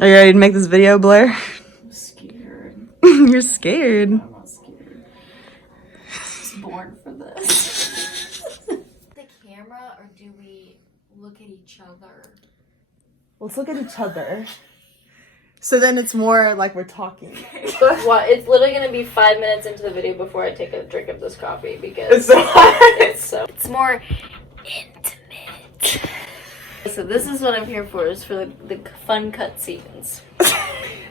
Are you ready to make this video, Blair? I'm scared. You're scared. I'm not scared. I was born for this. The camera, or do we look at each other? Let's look at each other. So then it's more like we're talking. What? It's literally gonna be 5 minutes into the video before I take a drink of this coffee because It's so hot. it's more intimate. So this is what I'm here for, is for the fun cutscenes.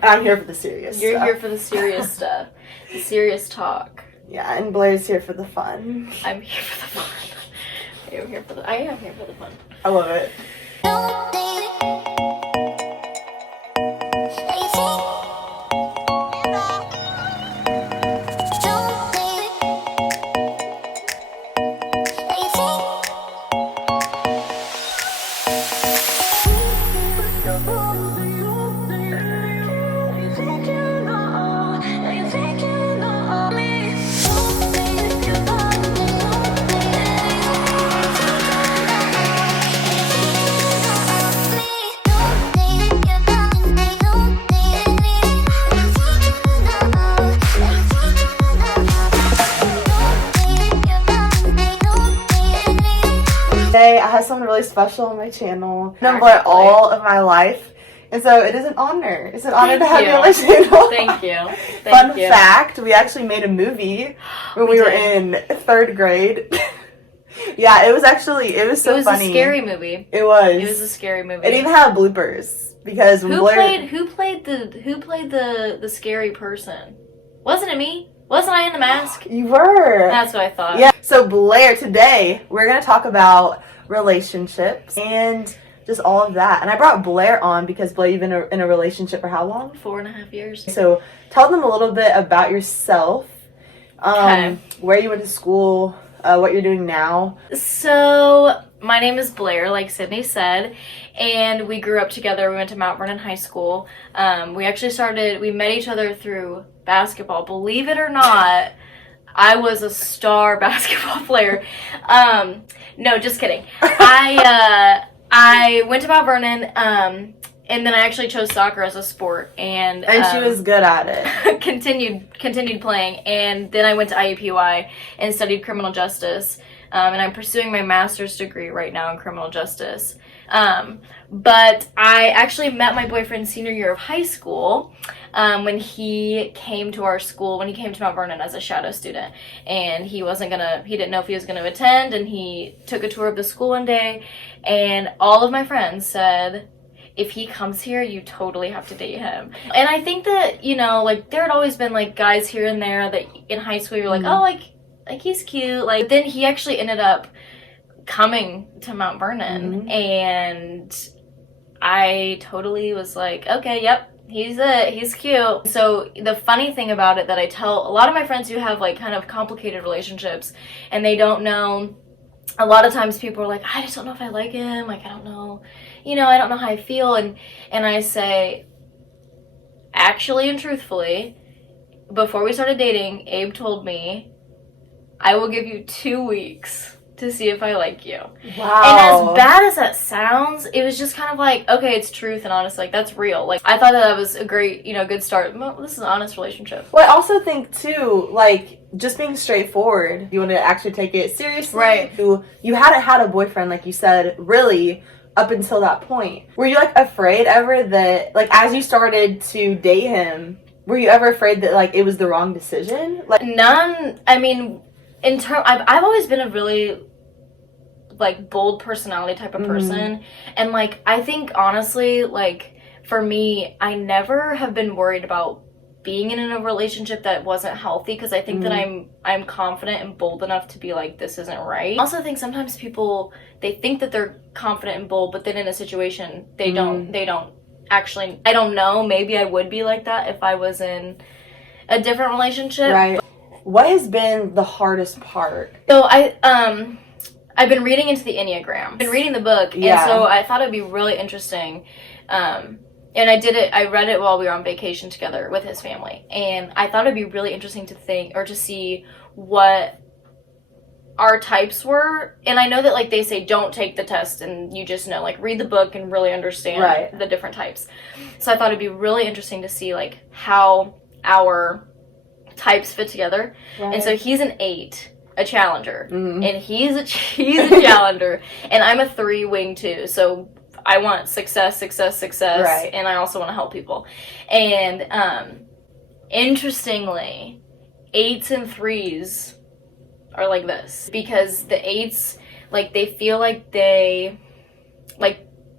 I'm here for the serious You're stuff. here for the serious stuff, the serious talk. Yeah, and Blair's here for the fun. I'm here for the fun. I am here for the fun. I love it. Today I have someone really special on my channel. I've known all of my life, and so it is an honor. It's an honor to have you on my channel. Thank you. Fun fact, we actually made a movie when we were in 3rd grade. Yeah, it was funny. It was a scary movie. It was. It was a scary movie. It even had bloopers because when Who Blair... played the scary person? Wasn't it me? Wasn't I in the mask? You were. That's what I thought. Yeah. So Blair, today we're gonna talk about relationships and just all of that. And I brought Blair on because Blair, you've been in a relationship for how long? 4.5 years. So tell them a little bit about yourself. Where you went to school, what you're doing now. So my name is Blair, like Sydney said, and we grew up together. We went to Mount Vernon High School. We met each other through basketball. Believe it or not, I was a star basketball player. No, just kidding. I went to Mount Vernon, and then I actually chose soccer as a sport, and she was good at it. continued playing, and then I went to IUPUI and studied criminal justice, and I'm pursuing my master's degree right now in criminal justice. But I actually met my boyfriend senior year of high school, when he came to our school, when he came to Mount Vernon as a shadow student, and he didn't know if he was gonna attend, and he took a tour of the school one day, and all of my friends said, if he comes here, you totally have to date him. And I think that, like, there had always been, like, guys here and there that in high school you're like, oh, like he's cute. Like, then he actually ended up coming to Mount Vernon, and I totally was like, okay, yep, he's cute. So the funny thing about it that I tell a lot of my friends who have, like, kind of complicated relationships and they don't know, a lot of times people are like, I just don't know if I like him, like, I don't know, I don't know how I feel, and I say, actually and truthfully, before we started dating, Abe told me, I will give you 2 weeks to see if I like you. Wow. And as bad as that sounds, it was just kind of like, okay, it's truth and honest, like, that's real. Like, I thought that was a great, good start. This is an honest relationship. Well, I also think too, like, just being straightforward, you want to actually take it seriously. Right. You hadn't had a boyfriend, like you said, really, up until that point. Were you, like, afraid ever that, like, as you started to date him, were you ever afraid that, like, it was the wrong decision? Like, none. I mean, I've always been a really, like, bold personality type of person, and, like, I think honestly, like, for me, I never have been worried about being in a relationship that wasn't healthy, because I think that I'm confident and bold enough to be like, this isn't right. I also think sometimes people, they think that they're confident and bold, but then in a situation they don't actually. I don't know, maybe I would be like that if I was in a different relationship. Right. What has been the hardest part? So I've been reading into the enneagram. I've been reading the book, and so I thought it'd be really interesting. And I read it while we were on vacation together with his family. And I thought it'd be really interesting to see what our types were, and I know that like they say don't take the test and you just know, like read the book and really understand the different types. So I thought it'd be really interesting to see like how our types fit together. And so he's an 8, a challenger, and he's a challenger, and I'm a 3 wing 2. So I want success, and I also want to help people. And interestingly, 8s and 3s are like this, because the 8s, like, they feel like they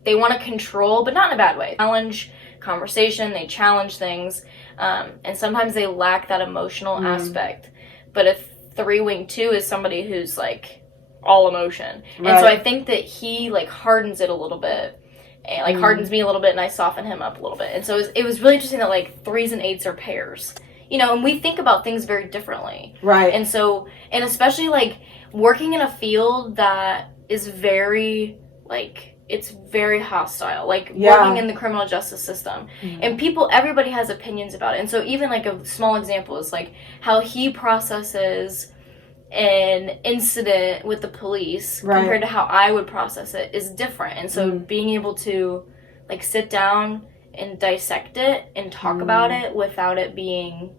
want to control, but not in a bad way. Challenge conversation, they challenge things, and sometimes they lack that emotional aspect. But a 3 wing 2 is somebody who's like all emotion, and so I think that he like hardens it a little bit, and like hardens me a little bit, and I soften him up a little bit. And so it was really interesting that like 3s and 8s are pairs, you know, and we think about things very differently, and so, and especially like working in a field that is very like, it's very hostile, like working in the criminal justice system, and everybody has opinions about it. And so even like a small example is like how he processes an incident with the police compared to how I would process it is different. And so being able to like sit down and dissect it and talk about it without it being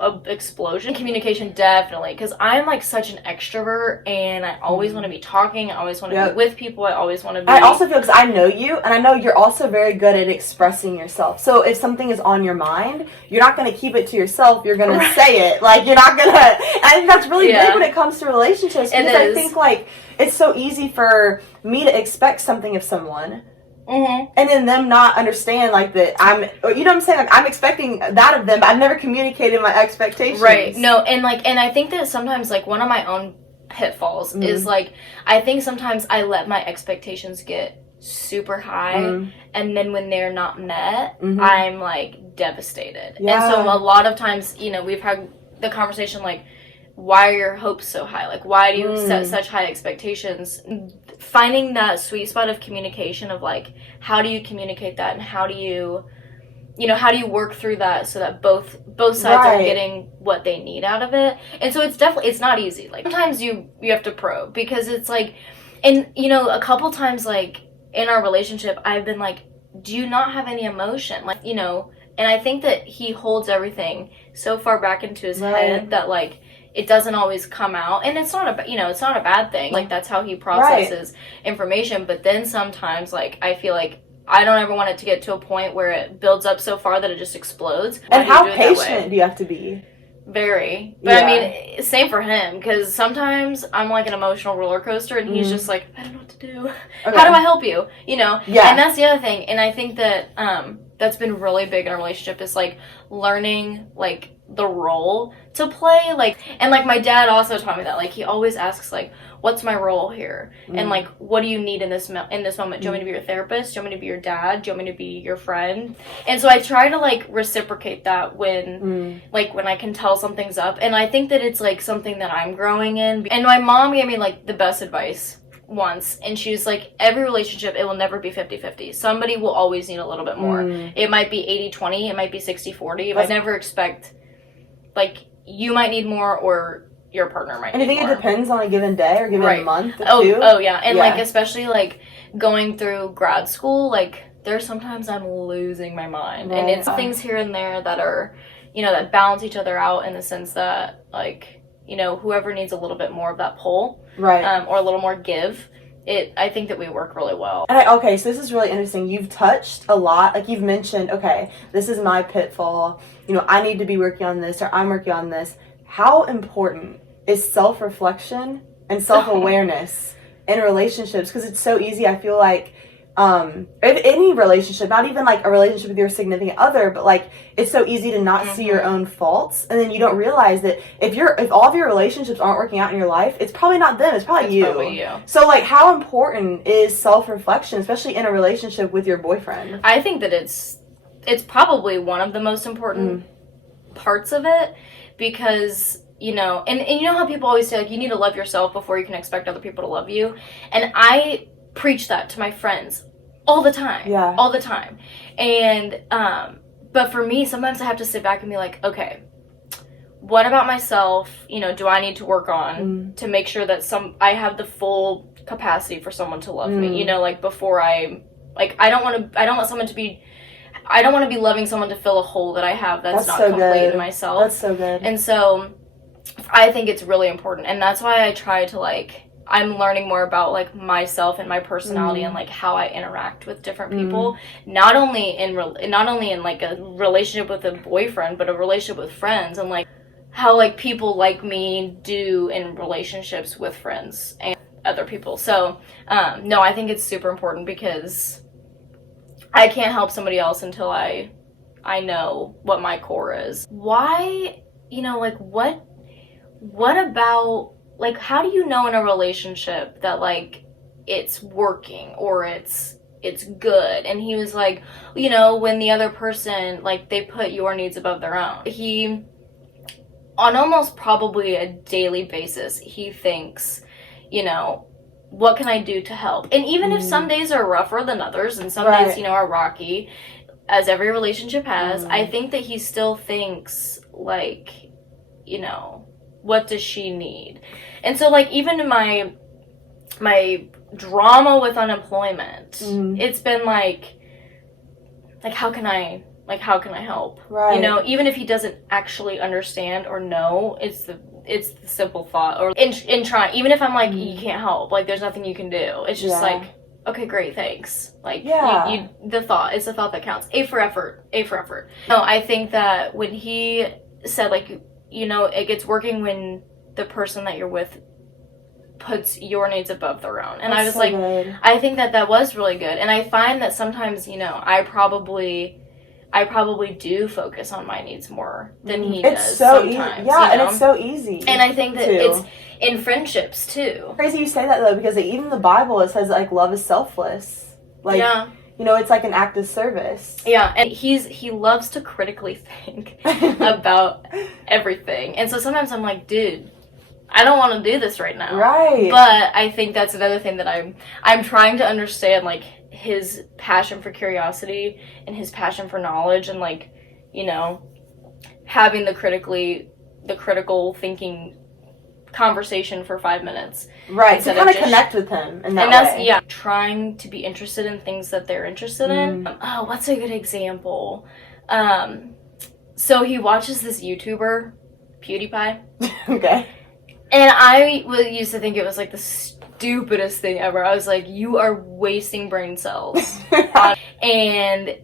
a explosion. Communication, definitely, because I'm like such an extrovert, and I always want to be talking, I always want to be with people, I always want to be... I also feel, because I know you, and I know you're also very good at expressing yourself. So if something is on your mind, you're not going to keep it to yourself, you're going to say it. Like, you're not going to... I think that's really big when it comes to relationships, because I think, like, it's so easy for me to expect something of someone, and then them not understand, like, that you know what I'm saying? Like, I'm expecting that of them, but I've never communicated my expectations. Right. No, and, like, and I think that sometimes, like, one of my own pitfalls is, like, I think sometimes I let my expectations get super high, and then when they're not met, I'm, like, devastated. And so a lot of times, you know, we've had the conversation, like, why are your hopes so high? Like, why do you set such high expectations? Finding that sweet spot of communication of, like, how do you communicate that, and how do you work through that so that both sides are getting what they need out of it. And so it's not easy. Like, sometimes you have to probe, because it's like, and, you know, a couple times, like, in our relationship, I've been like, do you not have any emotion? Like, you know, and I think that he holds everything so far back into his head that, like, it doesn't always come out, and it's not it's not a bad thing. Like, that's how he processes information. But then sometimes, like, I feel like I don't ever want it to get to a point where it builds up so far that it just explodes. And how patient do you have to be? Very. But I mean, same for him, because sometimes I'm like an emotional roller coaster, and he's just like, I don't know what to do. How do I help you? You know? Yeah. And that's the other thing. And I think that that's been really big in our relationship, is like learning like the role to play. Like, and like my dad also taught me that. Like, he always asks, like, what's my role here? And like, what do you need in this moment? Do you want me to be your therapist? Do you want me to be your dad? Do you want me to be your friend? And so I try to like reciprocate that when like when I can tell something's up. And I think that it's like something that I'm growing in. And my mom gave me like the best advice once, and she was like, every relationship, it will never be 50-50. Somebody will always need a little bit more. It might be 80-20, it might be 60-40. I never expect, like, you might need more, or your partner might need more. And I think it depends on a given day or given month, too. Oh, yeah. And, like, especially, like, going through grad school, like, there's sometimes I'm losing my mind. And it's things here and there that are, you know, that balance each other out, in the sense that, like, you know, whoever needs a little bit more of that pull, or a little more give, I think that we work really well. And so this is really interesting. You've touched a lot, like you've mentioned, okay, this is my pitfall, you know, I need to be working on this, or I'm working on this. How important is self-reflection and self-awareness in relationships? Because it's so easy, I feel like, in any relationship, not even like a relationship with your significant other, but like, it's so easy to not see your own faults, and then you don't realize that if all of your relationships aren't working out in your life, it's probably not them, it's probably you. So like, how important is self-reflection, especially in a relationship with your boyfriend? I think that it's probably one of the most important parts of it, because, you know, and you know how people always say, like, you need to love yourself before you can expect other people to love you, and I preach that to my friends all the time. All the time. And but for me, sometimes I have to sit back and be like, okay, what about myself, you know, do I need to work on to make sure that I have the full capacity for someone to love me, you know, like before I don't want to be loving someone to fill a hole that I have that's not so complete good. in myself. That's so good. And so I think it's really important, and that's why I try to like, I'm learning more about like myself and my personality and like how I interact with different people, not only in like a relationship with a boyfriend, but a relationship with friends, and like how like people like me do in relationships with friends and other people. So no, I think it's super important, because I can't help somebody else until I know what my core is. Why, you know, like what about, like, how do you know in a relationship that like it's working or it's good? And he was like, you know, when the other person, like, they put your needs above their own. He, on almost probably a daily basis, he thinks, you know, what can I do to help? And even if some days are rougher than others and some days, you know, are rocky, as every relationship has, I think that he still thinks like, you know, what does she need? And so like, even in my drama with unemployment, it's been like how can I help? Right. You know, even if he doesn't actually understand or know, it's the simple thought, or in trying, even if I'm like, you can't help, like there's nothing you can do, it's just like, okay, great, thanks. Like, it's the thought that counts. A for effort. No, I think that when he said like, you know, it's working when the person that you're with puts your needs above their own. And I was so like, good. I think that was really good. And I find that sometimes, you know, I probably do focus on my needs more than he does so sometimes. Yeah, you know? And it's so easy. And I think that it's in friendships too. Crazy you say that though, because even in the Bible it says like love is selfless. Like, you know, it's like an act of service. Yeah, and he loves to critically think about everything. And so sometimes I'm like, dude, I don't want to do this right now. Right. But I think that's another thing that I'm trying to understand, like his passion for curiosity and his passion for knowledge, and like, you know, having the critical thinking conversation for 5 minutes. Right, to kind of connect with him in that way. Yeah, trying to be interested in things that they're interested in. Oh, what's a good example? So he watches this YouTuber, PewDiePie. Okay. And I used to think it was like the stupidest thing ever. I was like, you are wasting brain cells. And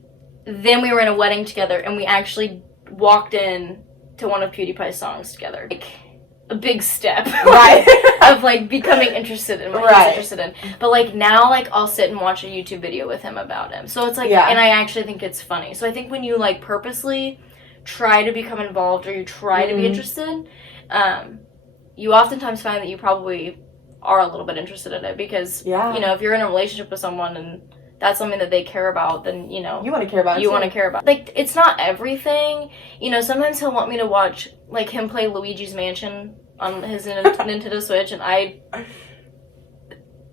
then we were in a wedding together, and we actually walked in to one of PewDiePie's songs together. Like, a big step, right? Of like becoming interested in what he's interested in. But like now, like I'll sit and watch a YouTube video with him about him. So it's like, and I actually think it's funny. So I think when you like purposely try to become involved, or you try to be interested, you oftentimes find that you probably are a little bit interested in it, because you know, if you're in a relationship with someone and that's something that they care about, then, you know, you want to care about it. You want to care about. Like, it's not everything. You know, sometimes he'll want me to watch, like, him play Luigi's Mansion on his Nintendo Switch, and I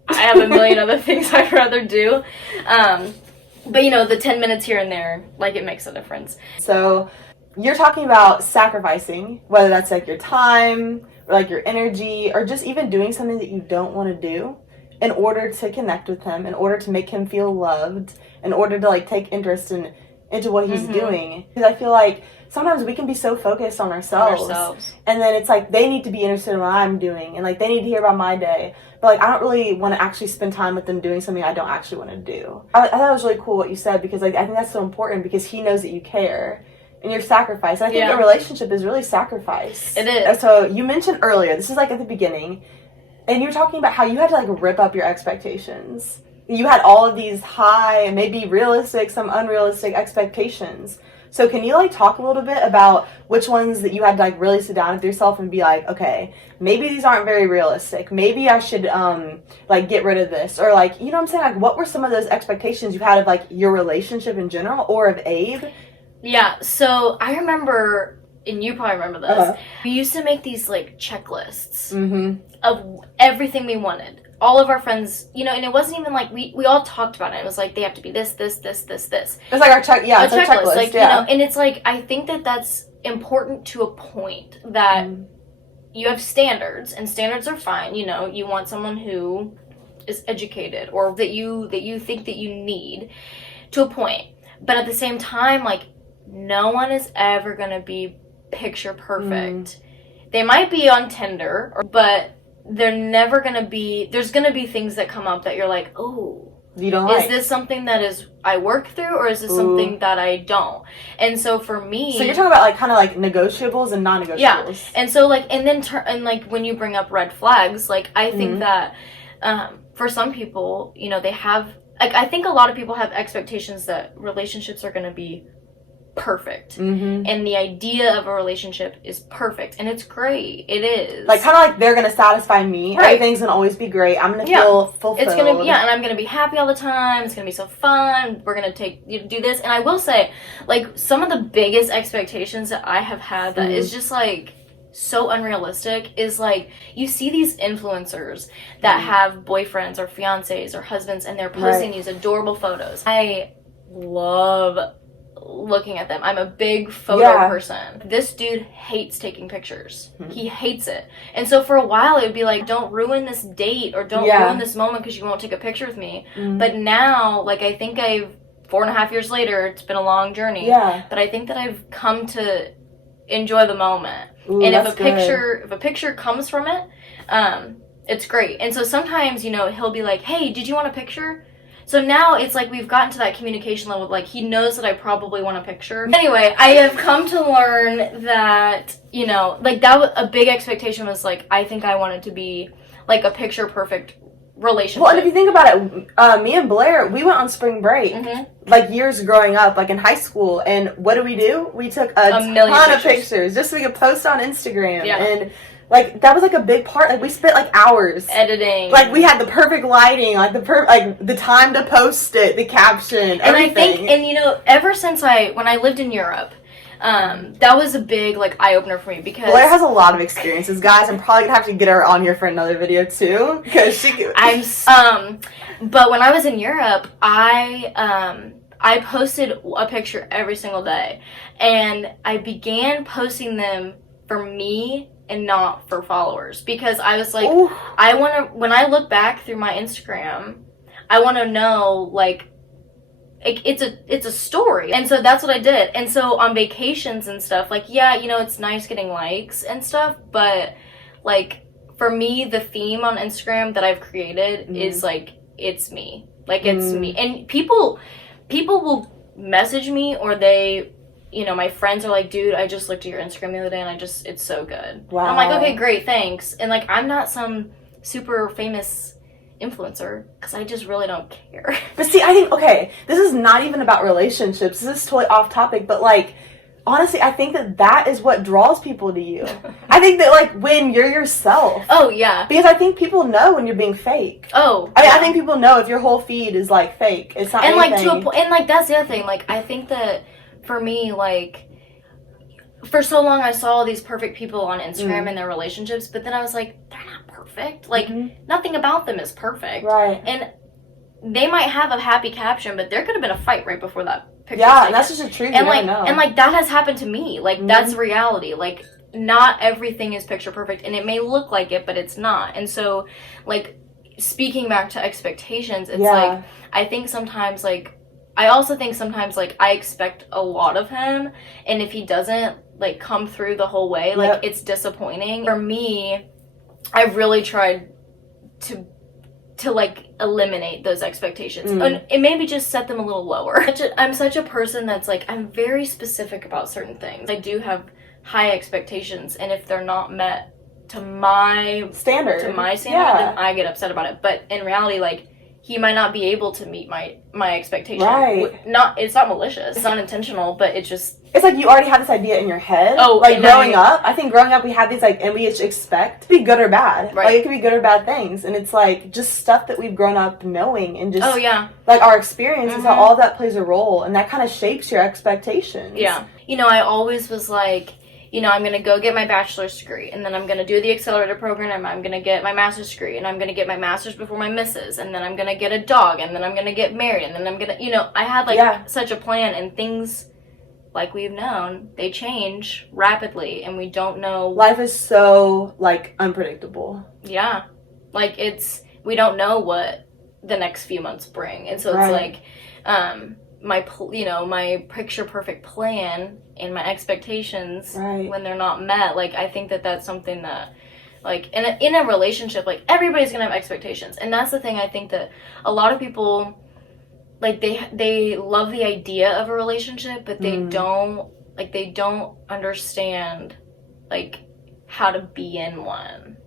have a million other things I'd rather do. But, you know, the 10 minutes here and there, like, it makes a difference. So, you're talking about sacrificing, whether that's, like, your time, or, like, your energy, or just even doing something that you don't want to do, in order to connect with him, in order to make him feel loved, in order to like take interest into what he's doing. Because I feel like sometimes we can be so focused on ourselves, and then it's like they need to be interested in what I'm doing, and like they need to hear about my day. But like I don't really want to actually spend time with them doing something I don't actually want to do. I thought it was really cool what you said, because like I think that's so important, because he knows that you care. And your sacrifice. And I think a relationship is really sacrifice. It is. So you mentioned earlier, this is like at the beginning, and you're talking about how you had to like rip up your expectations. You had all of these high, maybe realistic, some unrealistic expectations. So can you like talk a little bit about which ones that you had to like really sit down with yourself and be like, okay, maybe these aren't very realistic. Maybe I should like get rid of this, or like, you know what I'm saying? Like, what were some of those expectations you had of like your relationship in general, or of Abe? Yeah. So I remember, and you probably remember this, we used to make these like checklists of everything we wanted. All of our friends, you know, and it wasn't even like we all talked about it. It was like they have to be this. It's like our checklist. Like, you know, and it's like I think that that's important to a point that you have standards, and standards are fine. You know, you want someone who is educated or that you think that you need to a point. But at the same time, like, no one is ever going to be picture perfect. They might be on Tinder, but they're never going to be, there's going to be things that come up that you're like, oh, you don't like. Is this something that is I work through, or is this something that I don't? And so for me, so you're talking about like kind of like negotiables and non-negotiables. Yeah. And so like, and then and like when you bring up red flags, like I think that for some people, you know, they have, like, I think a lot of people have expectations that relationships are going to be perfect, and the idea of a relationship is perfect, and it's great. It is like kind of like they're gonna satisfy me. Right. Everything's gonna always be great. I'm gonna feel fulfilled. It's gonna and I'm gonna be happy all the time. It's gonna be so fun. We're gonna do this. And I will say, like, some of the biggest expectations that I have had that is just like so unrealistic is like, you see these influencers that have boyfriends or fiancés or husbands, and they're posting these adorable photos. I love looking at them. I'm a big photo person. This dude hates taking pictures. He hates it. And so for a while it would be like, don't ruin this date, or don't ruin this moment because you won't take a picture with me. But now, like, I think 4.5 years later, it's been a long journey. But I think that I've come to enjoy the moment. Ooh, and if a picture comes from it, it's great. And so sometimes, you know, he'll be like, hey, did you want a picture? So now it's like we've gotten to that communication level, like, he knows that I probably want a picture. Anyway, I have come to learn that, you know, like, that was a big expectation, was like, I think I wanted to be like a picture perfect relationship. Well, and if you think about it, me and Blair, we went on spring break, like, years growing up, like in high school, and what do? We took a ton of pictures just so we could post on Instagram, and like, that was like a big part. Like, we spent like hours editing. Like, we had the perfect lighting, like the time to post it, the caption, everything. And I think, and you know, ever since when I lived in Europe, that was a big, like, eye-opener for me, because Blair has a lot of experiences, guys. I'm probably gonna have to get her on here for another video too, because she but when I was in Europe, I posted a picture every single day, and I began posting them for me and not for followers, because I was like, I want to, when I look back through my Instagram, I want to know, like, it's a story. And so that's what I did. And so on vacations and stuff, like, yeah, you know, it's nice getting likes and stuff, but like, for me, the theme on Instagram that I've created is like, it's me. Like, it's me. And people will message me, or they, you know, my friends are like, dude, I just looked at your Instagram the other day and it's so good. Wow. And I'm like, okay, great, thanks. And like, I'm not some super famous influencer, because I just really don't care. But see, I think, okay, this is not even about relationships. This is totally off topic, but like, honestly, I think that is what draws people to you. I think that, like, when you're yourself. Oh, yeah. Because I think people know when you're being fake. Oh, I mean, I think people know if your whole feed is, like, fake. It's not anything. Like, to a point, and like, that's the other thing. Like, I think that for me, like, for so long I saw all these perfect people on Instagram and their relationships, but then I was like, they're not perfect. Like, nothing about them is perfect. Right. And they might have a happy caption, but there could have been a fight right before that picture. Yeah, and that's just a truth. And like that has happened to me. Like, that's reality. Like, not everything is picture perfect, and it may look like it, but it's not. And so, like, speaking back to expectations, it's like, I think sometimes, like, I also think sometimes, like, I expect a lot of him, and if he doesn't, like, come through the whole way, like, it's disappointing. For me, I really tried to like, eliminate those expectations, and maybe just set them a little lower. I'm such a person that's like, I'm very specific about certain things. I do have high expectations, and if they're not met to my standard, then I get upset about it. But in reality, like, he might not be able to meet my expectation. Right. It's not malicious. It's not intentional, but it's like you already have this idea in your head. Oh, like, growing up, I think growing up we had these, like, and we expect to be good or bad. Right. Like, it could be good or bad things, and it's like just stuff that we've grown up knowing, and just like our experiences, how all that plays a role, and that kind of shapes your expectations. Yeah. You know, I always was like, you know, I'm going to go get my bachelor's degree, and then I'm going to do the accelerator program, and I'm going to get my master's degree, and I'm going to get my master's before my missus, and then I'm going to get a dog, and then I'm going to get married, and then I'm going to, you know, I had, like, such a plan, and things like we've known, they change rapidly, and we don't know. Life is so, like, unpredictable. Yeah. Like, we don't know what the next few months bring. And so it's like, my picture perfect plan and my expectations, when they're not met, like, I think that that's something that, like, in a relationship, like, everybody's gonna have expectations. And that's the thing, I think that a lot of people, like, they love the idea of a relationship, but they don't understand, like, how to be in one.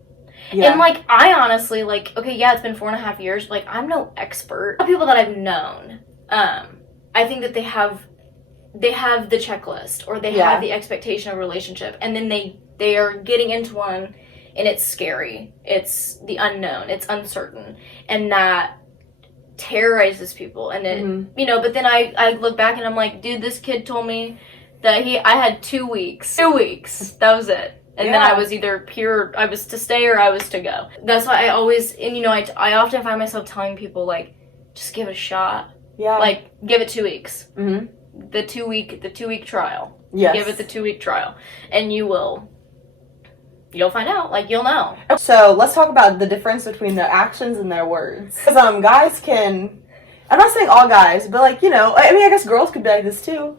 Yeah. And, like, I honestly, like, okay, yeah, it's been 4.5 years, but, like, I'm no expert. The people that I've known, I think that they have the checklist, or they have the expectation of a relationship, and then they are getting into one, and it's scary. It's the unknown. It's uncertain. And that terrorizes people. And it, but then I look back and I'm like, dude, this kid told me that I had 2 weeks. 2 weeks. That was it. And then I was either I was to stay or I was to go. That's why I always, and I often find myself telling people, like, just give it a shot. Yeah. Like, give it 2 weeks. Mm-hmm. The 2 week trial. Yes. Give it the 2 week trial. And you'll find out. Like, you'll know. So, let's talk about the difference between their actions and their words. Because, guys can, I'm not saying all guys, but, like, I mean, I guess girls could be like this, too.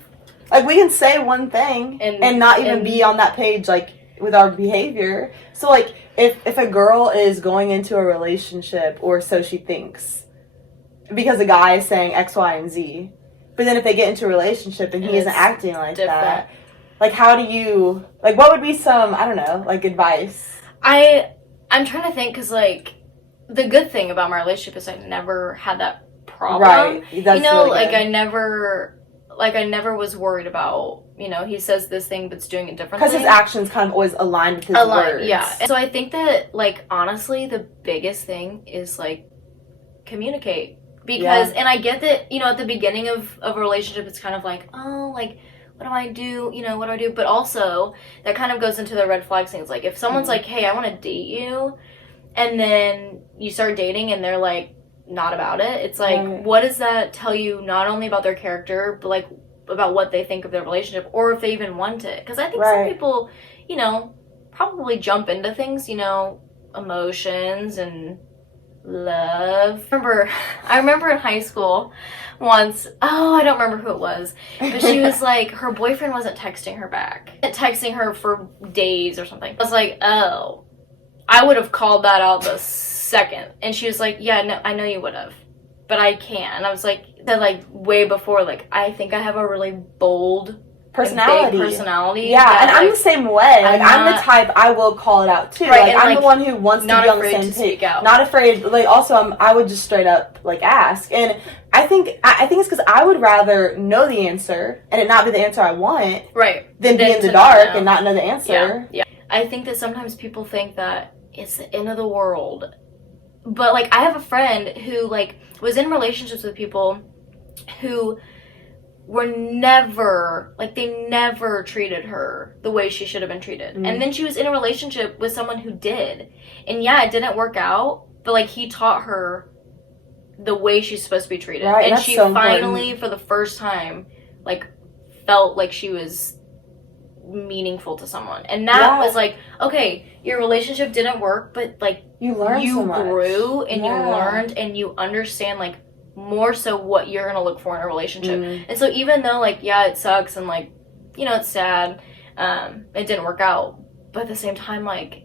Like, we can say one thing and not even be on that page, like, with our behavior. So, like, if a girl is going into a relationship, or so she thinks, because a guy is saying X, Y, and Z, but then if they get into a relationship and he isn't acting like that, like, how do you, like, what would be some, I don't know, like, advice? I'm trying to think, because, like, the good thing about my relationship is I never had that problem. Right. That's really like, good. I never was worried about, he says this thing but's doing it differently. Because his actions kind of always aligned with his words. Yeah. And so I think that, like, honestly, the biggest thing is, like, communicate. Because, and I get that, at the beginning of a relationship, it's kind of like, oh, like, what do I do? What do I do? But also, that kind of goes into the red flag things. Like, if someone's like, hey, I want to date you, and then you start dating and they're, like, not about it, it's like, what does that tell you, not only about their character, but, like, about what they think of their relationship, or if they even want it? Because I think some people, probably jump into things, emotions and love. I remember in high school once, I don't remember who it was, but she was like, her boyfriend wasn't texting her back. Texting her for days or something. I was like, oh, I would have called that out the second. And she was like, yeah, no, I know you would have, but I can't. And I was like, that, like, way before, like, I think I have a really bold personality. Yeah, and I'm the same way. Like, I'm the type, I will call it out too. Right, like, I'm the one who wants to be on the same page. Not afraid. Like, also, I would just straight up, like, ask. And I think it's because I would rather know the answer and it not be the answer I want, than be in the dark and not know the answer. Yeah. I think that sometimes people think that it's the end of the world. But, like, I have a friend who, like, was in relationships with people who were never, like, they never treated her the way she should have been treated. And then she was in a relationship with someone who did. And, yeah, it didn't work out, but, like, he taught her the way she's supposed to be treated. Right, and she finally, for the first time, like, felt like she was meaningful to someone. And that was like, okay, your relationship didn't work, but, like, you grew and you learned and you understand, like, more so what you're gonna look for in a relationship. And so even though, like, yeah, it sucks and, like, it's sad, it didn't work out, but at the same time, like,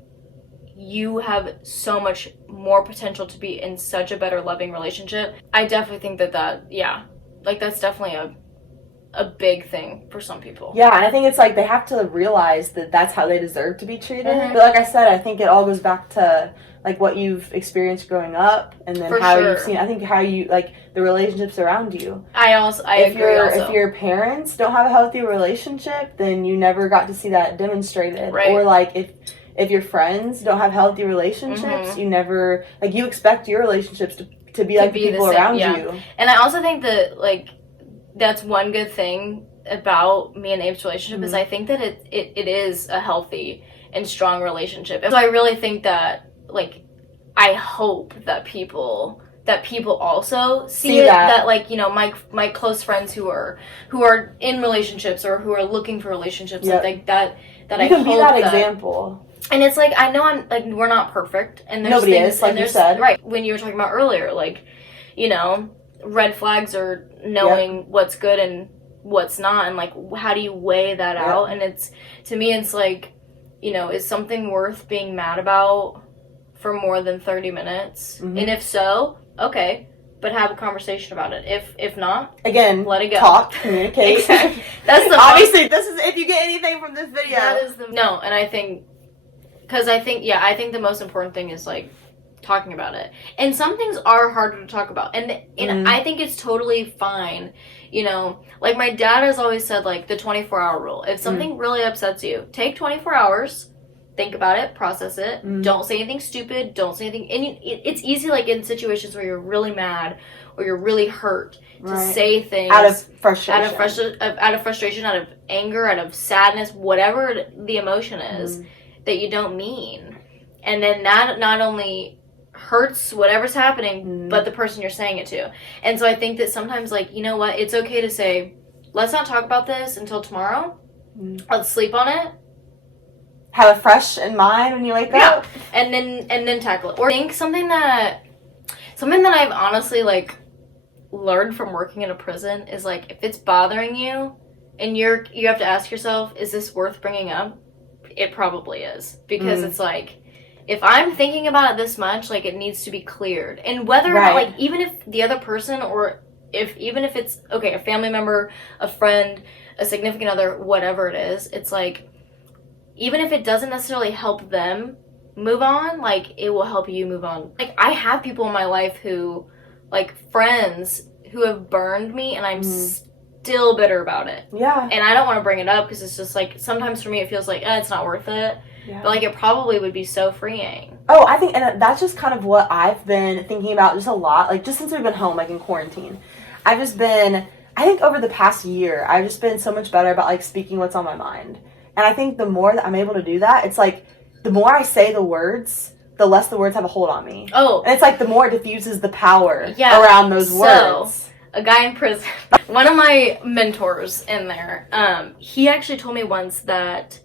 you have so much more potential to be in such a better loving relationship. I definitely think that like, that's definitely a big thing for some people. Yeah, and I think it's like they have to realize that that's how they deserve to be treated. But like I said, I think it all goes back to, like, what you've experienced growing up, and then you've seen, I think how you, like, the relationships around you. I agree also. If your parents don't have a healthy relationship, then you never got to see that demonstrated. Right. Or, like, if your friends don't have healthy relationships, you never, like, you expect your relationships to be like the people around you. And I also think that, like, that's one good thing about me and Abe's relationship is I think that it is a healthy and strong relationship. And so I really think that, like, I hope that people that people also see See it, that. that like, you know, my close friends who are in relationships or who are looking for relationships, Yep. like that You I can be hope that example. And it's like, I know I'm like, we're not perfect, and there's Nobody things, is, like and you there's, said. right, when you were talking about earlier, like, you know, red flags are knowing what's good and what's not, and like, how do you weigh that out? And it's, to me, it's like, you know, is something worth being mad about for more than 30 minutes? Mm-hmm. And if so, okay, but have a conversation about it. If not, again, let it go. Talk, communicate. Exactly. That's the obviously. This is if you get anything from this video. That is no, and I think, because I think the most important thing is like talking about it. And some things are harder to talk about, and I think it's totally fine. You know, like my dad has always said, like the 24-hour rule. If something really upsets you, take 24 hours. Think about it, process it. Don't say anything stupid. Don't say anything. And it's easy, like in situations where you're really mad or you're really hurt, to say things out of frustration, out of anger, out of sadness, whatever the emotion is that you don't mean. And then that not only hurts whatever's happening, but the person you're saying it to. And so I think that sometimes, like, you know what, it's okay to say, let's not talk about this until tomorrow. Let's sleep on it. Have it fresh in mind when you wake up, and then tackle it. Or I think something that I've honestly like learned from working in a prison is like, if it's bothering you and you have to ask yourself, is this worth bringing up? It probably is, because it's like, if I'm thinking about it this much, like, it needs to be cleared. And whether or not, like, even if the other person, or even if it's okay, a family member, a friend, a significant other, whatever it is, it's like, even if it doesn't necessarily help them move on, like, it will help you move on. Like, I have people in my life who, like, friends who have burned me, and I'm still bitter about it. Yeah. And I don't want to bring it up, because it's just, like, sometimes for me it feels like, it's not worth it. Yeah. But, like, it probably would be so freeing. Oh, I think, and that's just kind of what I've been thinking about just a lot, like, just since we've been home, like, in quarantine. I've just been, I think over the past year, I've just been so much better about, like, speaking what's on my mind. And I think the more that I'm able to do that, it's like, the more I say the words, the less the words have a hold on me. Oh. And it's like, the more it diffuses the power around those words. A guy in prison, one of my mentors in there, he actually told me once that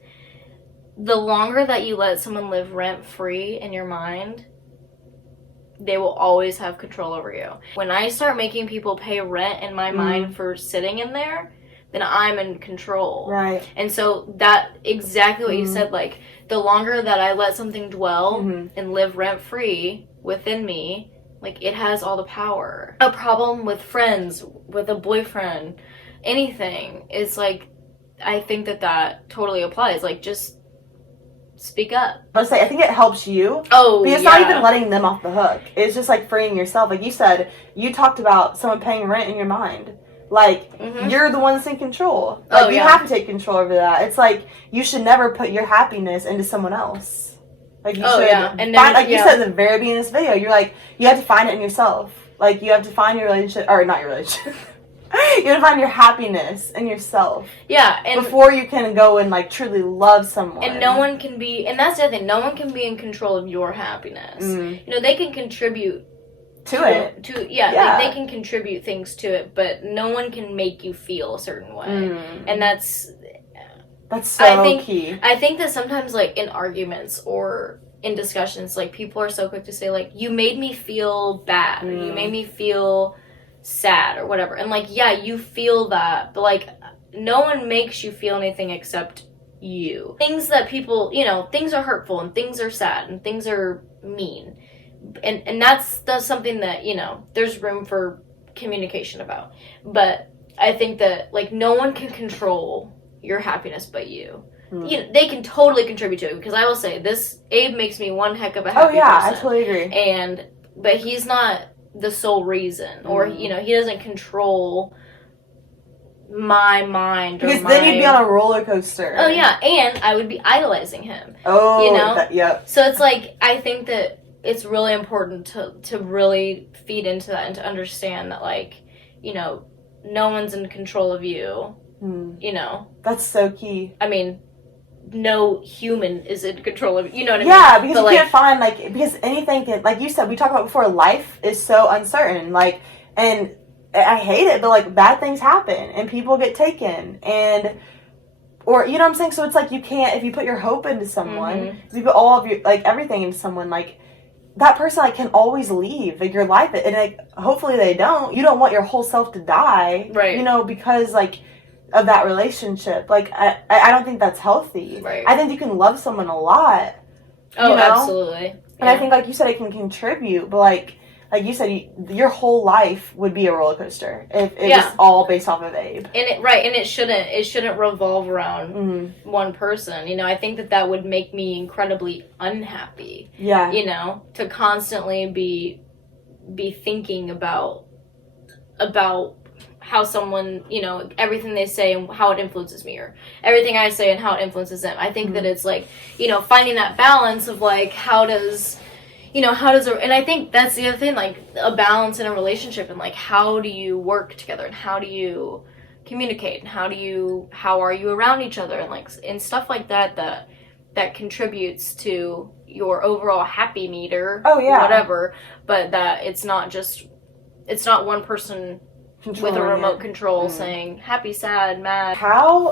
the longer that you let someone live rent-free in your mind, they will always have control over you. When I start making people pay rent in my mind for sitting in there, then I'm in control. Right. And so that, exactly what you said, like, the longer that I let something dwell and live rent-free within me, like, it has all the power. A problem with friends, with a boyfriend, anything, is like, I think that totally applies. Like, just speak up. I was say, I think it helps you. Oh, because it's not even letting them off the hook. It's just, like, freeing yourself. Like you said, you talked about someone paying rent in your mind. Like, you're the one that's in control. Like, you have to take control over that. It's like, you should never put your happiness into someone else. Like, you should and find, like you said at the very beginning of this video, you're like, you have to find it in yourself. Like, you have to find your relationship, or not your relationship. You have to find your happiness in yourself. Yeah, and before you can go and, like, truly love someone. And no one can be, and that's the other thing, no one can be in control of your happiness. You know, they can contribute to it. They can contribute things to it, but no one can make you feel a certain way. And that's so key. I think that sometimes, like, in arguments or in discussions, like, people are so quick to say, like, you made me feel bad, or you made me feel sad, or whatever. And, like, yeah, you feel that, but, like, no one makes you feel anything except you. Things that people, you know, things are hurtful, and things are sad, and things are mean. And that's something that, you know, there's room for communication about. But I think that, like, no one can control your happiness but you. You know, they can totally contribute to it, because I will say, Abe makes me one heck of a happy person. I totally agree. But he's not the sole reason, or, you know, he doesn't control my mind. Because then you'd be on a roller coaster. Oh, yeah, and I would be idolizing him. Oh, you know? So it's like, I think that it's really important to really feed into that, and to understand that, like, you know, no one's in control of you, you know. That's so key. I mean, no human is in control of it. You know what I mean? Yeah, because But, you can't find, like, because anything can, like you said, we talked about before, life is so uncertain, like, and I hate it, but, like, bad things happen, and people get taken, and, or, you know what I'm saying? So it's like, you can't, if you put your hope into someone, if you put all of your, like, everything into someone, like, that person, like, can always leave, like, your life, and, like, hopefully they don't. You don't want your whole self to die, Right. you know, because, like, of that relationship. Like, I don't think that's healthy. Right. I think you can love someone a lot. Oh, you know? absolutely. And I think, like you said, it can contribute, but, like you said, your whole life would be a roller coaster if it was all based off of Abe. And it shouldn't revolve around one person. You know, I think that would make me incredibly unhappy. Yeah. You know, to constantly be thinking about how someone, you know, everything they say and how it influences me, or everything I say and how it influences them. I think that it's like, you know, finding that balance of, like, and I think that's the other thing, like, a balance in a relationship, and, like, how do you work together, and how do you communicate, and how are you around each other, and, like, and stuff like that contributes to your overall happy meter. Oh, yeah. Whatever, but that it's not one person with a remote control saying happy, sad, mad. How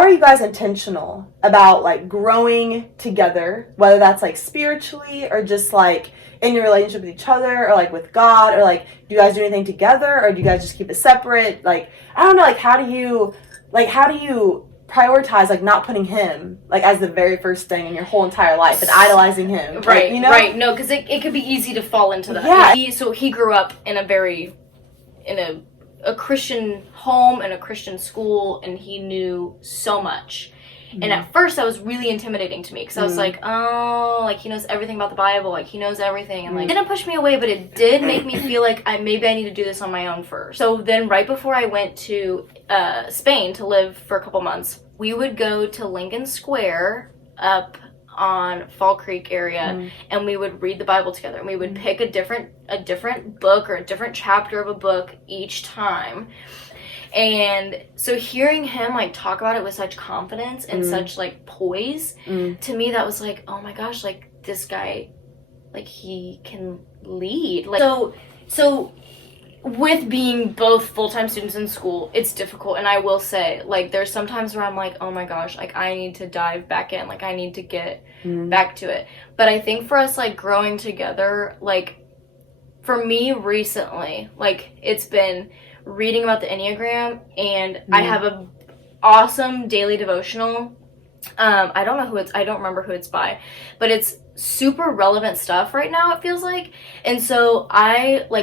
are you guys intentional about, like, growing together, whether that's, like, spiritually or just, like, in your relationship with each other, or, like, with God, or, like, do you guys do anything together, or do you guys just keep it separate? Like, I don't know, like, how do you prioritize, like, not putting him, like, as the very first thing in your whole entire life and idolizing him? Right, like, you know? Right, no, because it could be easy to fall into that. Yeah. He grew up in a Christian home and a Christian school, and he knew so much. And at first that was really intimidating to me, because I was like, oh, like, he knows everything about the Bible, like, he knows everything, and, like, it didn't push me away, but it did make me feel like maybe I need to do this on my own first. So then right before I went to Spain to live for a couple months, we would go to Lincoln Square up on Fall Creek area, and we would read the Bible together, and we would pick a different book or a different chapter of a book each time. And so hearing him, like, talk about it with such confidence and such, like, poise, to me that was like, oh my gosh, like, this guy, like, he can lead. Like, so with being both full-time students in school, it's difficult, and I will say, like, there's some times where I'm like, oh my gosh, like, I need to dive back in, like, I need to get back to it. But I think for us, like, growing together, like, for me recently, like, it's been reading about the enneagram, and I have a awesome daily devotional. I don't remember who it's by, but it's super relevant stuff right now, it feels like. And so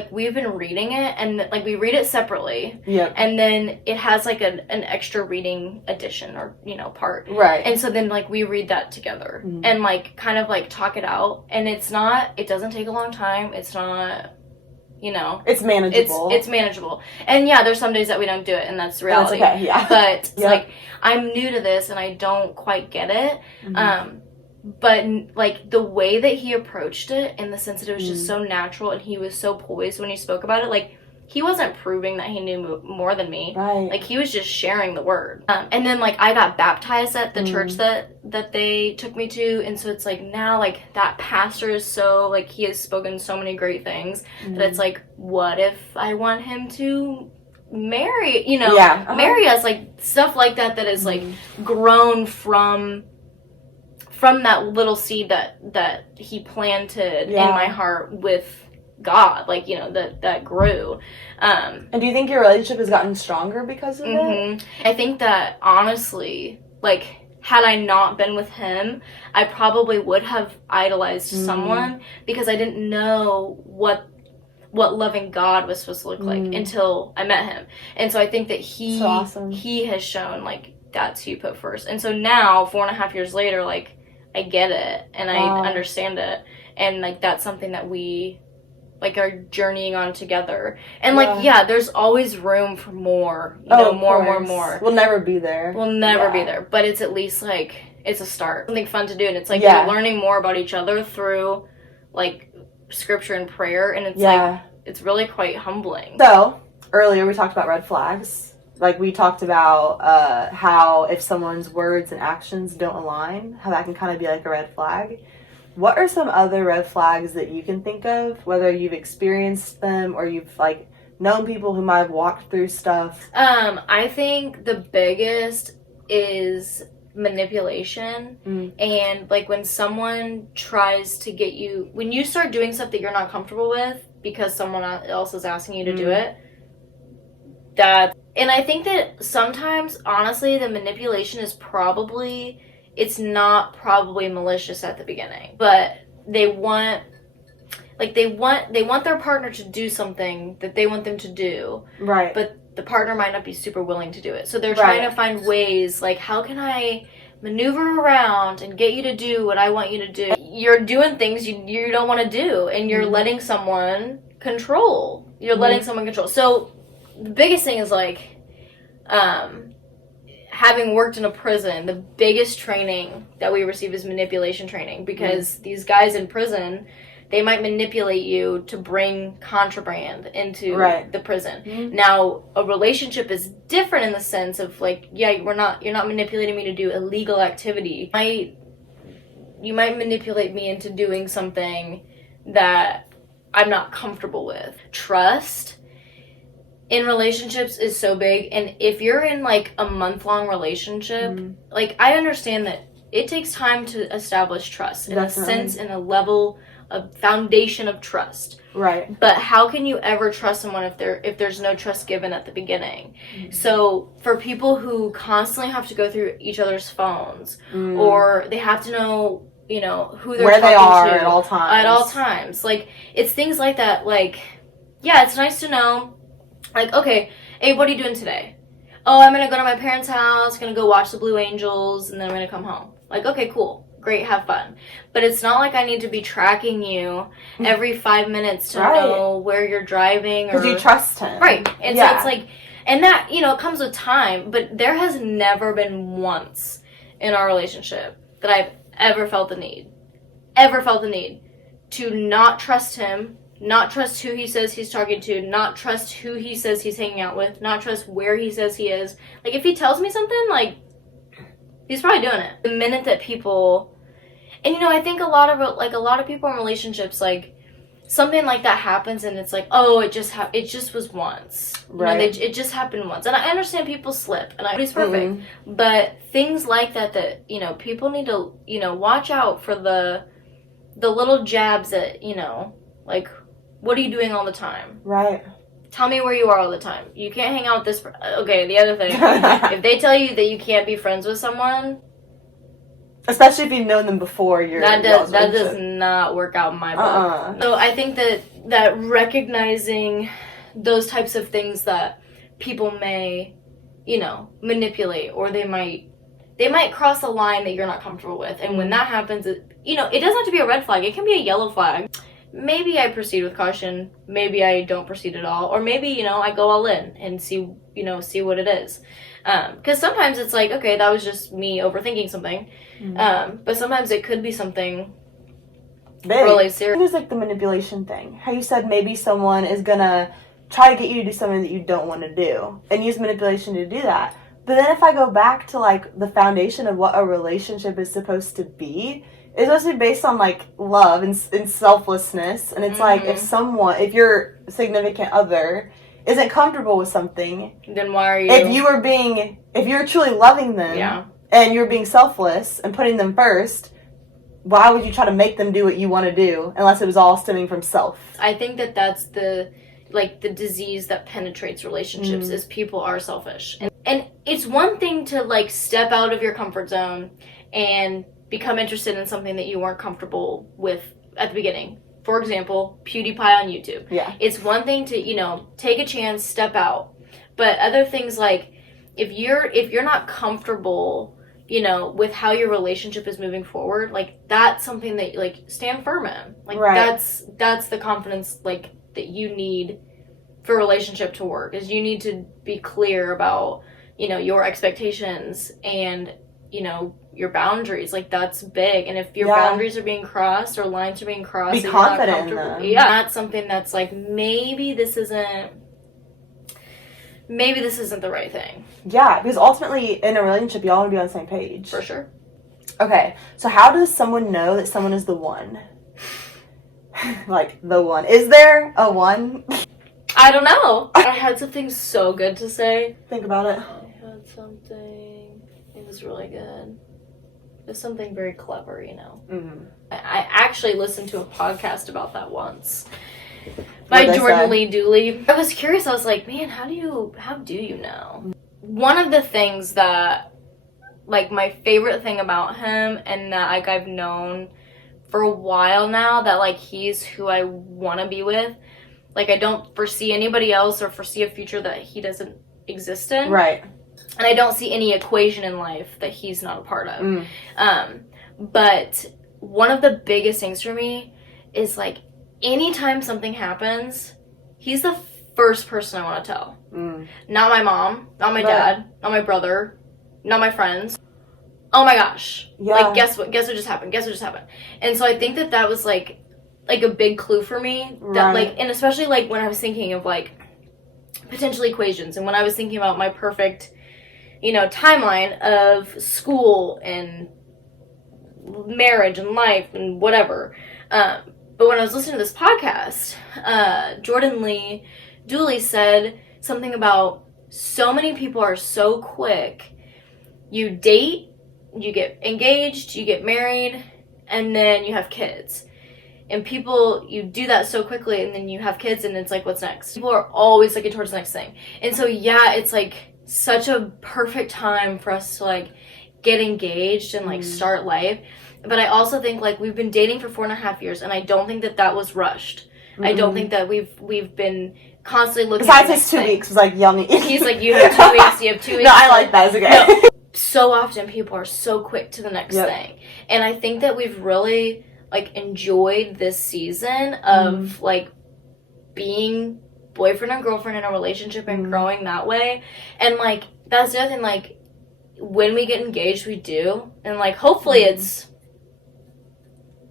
we've been reading it, and, like, we read it separately. Yep. And then it has, like, an extra reading edition, or, you know, part. Right. And so then, like, we read that together and, like, kind of, like, talk it out. And it doesn't take a long time. It's not, you know, it's manageable. It's manageable. And yeah, there's some days that we don't do it, and that's reality. That's okay, yeah. But like, I'm new to this and I don't quite get it. But, like, the way that he approached it, in the sense that it was just so natural, and he was so poised when he spoke about it, like, he wasn't proving that he knew more than me. Right. Like, he was just sharing the word. And then, like, I got baptized at the church that they took me to, and so it's, like, now, like, that pastor is so, like, he has spoken so many great things, that it's, like, what if I want him to marry, you know, marry us, like, stuff like that is, like, grown from that little seed that he planted in my heart with God, like, you know, that grew. And do you think your relationship has gotten stronger because of it? I think that, honestly, like, had I not been with him, I probably would have idolized someone, because I didn't know what loving God was supposed to look like until I met him. And so I think that he has shown, like, that's who you put first. And so now, 4.5 years later, like, I get it, and I understand it, and, like, that's something that we, like, are journeying on together. And, like, there's always room for more, you know, more. We'll never be there. Be there, but it's at least, like, it's a start. Something fun to do, and it's, like, you're learning more about each other through, like, scripture and prayer, and it's, like, it's really quite humbling. So, earlier we talked about red flags. like we talked about how if someone's words and actions don't align, how that can kind of be like a red flag. What are some other red flags that you can think of, whether you've experienced them or you've like known people who might have walked through stuff? I think the biggest is manipulation. And like when someone tries to get you, when you start doing stuff that you're not comfortable with because someone else is asking you to do it, and I think that sometimes, honestly, the manipulation is probably, it's not probably malicious at the beginning, but they want their partner to do something that they want them to do, right? But the partner might not be super willing to do it, so they're trying to find ways, like, how can I maneuver around and get you to do what I want you to do? You're doing things you don't want to do, and you're letting someone control. So the biggest thing is like, having worked in a prison, the biggest training that we receive is manipulation training, because these guys in prison, they might manipulate you to bring contraband into the prison. Now, a relationship is different in the sense of like, you're not manipulating me to do illegal activity. You might manipulate me into doing something that I'm not comfortable with. Trust in relationships is so big, and if you're in like a month-long relationship, like, I understand that it takes time to establish trust in a sense, in a level of foundation of trust, right? But how can you ever trust someone if there's no trust given at the beginning? So for people who constantly have to go through each other's phones, or they have to know, you know, who they're where talking they are to at all times, like, it's things like that. Like, yeah, it's nice to know, like, okay, hey, what are you doing today? Oh, I'm gonna go to my parents' house, gonna go watch the Blue Angels, and then I'm gonna come home. Like, okay, cool, great, have fun. But it's not like I need to be tracking you every 5 minutes to know where you're driving, because you trust him, right? And so it's like, and that, you know, it comes with time. But there has never been once in our relationship that I've ever felt the need to not trust him, not trust who he says he's talking to, not trust who he says he's hanging out with, not trust where he says he is. Like, if he tells me something, like, he's probably doing it. The minute that people, and you know, I think a lot of people in relationships, like, something like that happens and it's like, oh, it just was once, right? You know, it just happened once. And I understand people slip, and nobody's perfect, but things like that, you know, people need to, you know, watch out for the little jabs that, you know, like, what are you doing all the time? Right. Tell me where you are all the time. You can't hang out with this. Okay, the other thing, if they tell you that you can't be friends with someone, especially if you've known them before, that does not work out in my book. So I think that recognizing those types of things that people may, you know, manipulate, or they might cross a line that you're not comfortable with, and when that happens, you know, it doesn't have to be a red flag. It can be a yellow flag. Maybe I proceed with caution. Maybe I don't proceed at all. Or maybe, you know, I go all in and see what it is. Because sometimes it's like, okay, that was just me overthinking something. But sometimes it could be something really serious. There's like the manipulation thing. How you said maybe someone is gonna try to get you to do something that you don't want to do, and use manipulation to do that. But then if I go back to like the foundation of what a relationship is supposed to be, it's supposed to be based on like love and selflessness. And it's like, if your significant other isn't comfortable with something, then why are you? If you're truly loving them, and you're being selfless and putting them first, why would you try to make them do what you want to do unless it was all stemming from self? I think that's the disease that penetrates relationships is people are selfish. And it's one thing to like step out of your comfort zone and become interested in something that you weren't comfortable with at the beginning. For example, PewDiePie on YouTube. Yeah. It's one thing to, you know, take a chance, step out. But other things, like, if you're not comfortable, you know, with how your relationship is moving forward, like, that's something that, like, stand firm in. Like, that's the confidence, like, that you need for a relationship to work, is you need to be clear about, you know, your expectations and, you know, your boundaries. Like, that's big. And if your boundaries are being crossed or lines are being crossed, be confident in them. Yeah, that's something that's like, maybe this isn't maybe this isn't the right thing. Yeah, because ultimately in a relationship, y'all want to be on the same page. For sure. Okay, so how does someone know that someone is the one? Like, the one. Is there a one? I don't know. I had something so good to say. Think about it. I had something. It was really good. It was something very clever, you know. Mm-hmm. I actually listened to a podcast about that once. By What'd they Jordan say? Lee Dooley. I was curious. I was like, man, how do you know? One of the things that, like, my favorite thing about him, and that, like, I've known for a while now, that, like, he's who I want to be with. Like, I don't foresee anybody else or foresee a future that he doesn't exist in. Right. And I don't see any equation in life that he's not a part of. But one of the biggest things for me is, like, anytime something happens, he's the first person I want to tell. Not my mom, not my dad, not my brother, not my friends. Oh my gosh. Yeah. Like, guess what just happened? And so I think that was, like a big clue for me. That, Right. like, and especially, like, when I was thinking of, like, potential equations, and when I was thinking about my perfect, you know, timeline of school and marriage and life and whatever. But when I was listening to this podcast, Jordan Lee Dooley said something about so many people are so quick. You date, you get engaged, you get married, and then you have kids. And people, you do that so quickly, and then you have kids, and it's like, what's next? People are always looking towards the next thing. And so, yeah, it's, like, such a perfect time for us to, like, get engaged and, like, start life. But I also think, like, we've been dating for 4.5 years, and I don't think that was rushed. I don't think that we've been constantly looking Besides his 2 weeks, was like, yummy. He's like, you have 2 weeks, you have 2 weeks. No, I like that. It's okay. No. So often people are so quick to the next thing. And I think that we've really, like, enjoyed this season of, like, being boyfriend and girlfriend in a relationship and growing that way. And, like, that's the other thing, like, when we get engaged, we do. And, like, hopefully it's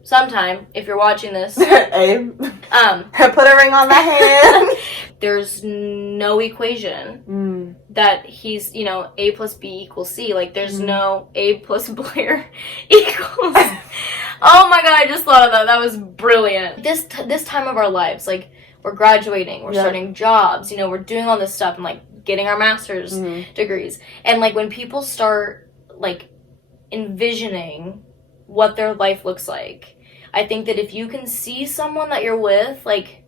sometime, if you're watching this. Abe. Put a ring on the hand. There's no equation that he's, you know, A plus B equals C. Like, there's no A plus Blair equals... Oh my god, I just thought of that. That was brilliant. This time of our lives, like, we're graduating, we're starting jobs, you know, we're doing all this stuff and, like, getting our master's degrees. And, like, when people start, like, envisioning what their life looks like, I think that if you can see someone that you're with, like,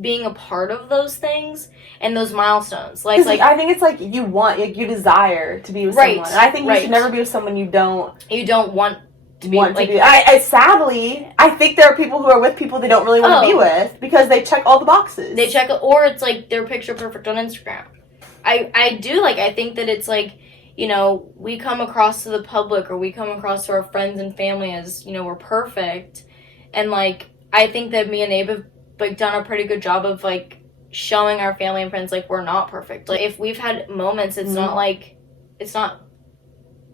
being a part of those things and those milestones, like I think it's like you want, like, you desire to be with someone. And I think you should never be with someone you don't want to be. Sadly, I think there are people who are with people they don't really want to be with because they check all the boxes. They check, or it's like they're picture perfect on Instagram. I do, like, I think that it's like, you know, we come across to the public or we come across to our friends and family as, you know, we're perfect. And, like, I think that me and Abe have, like, done a pretty good job of, like, showing our family and friends, like, we're not perfect. Like, if we've had moments, it's not like, it's not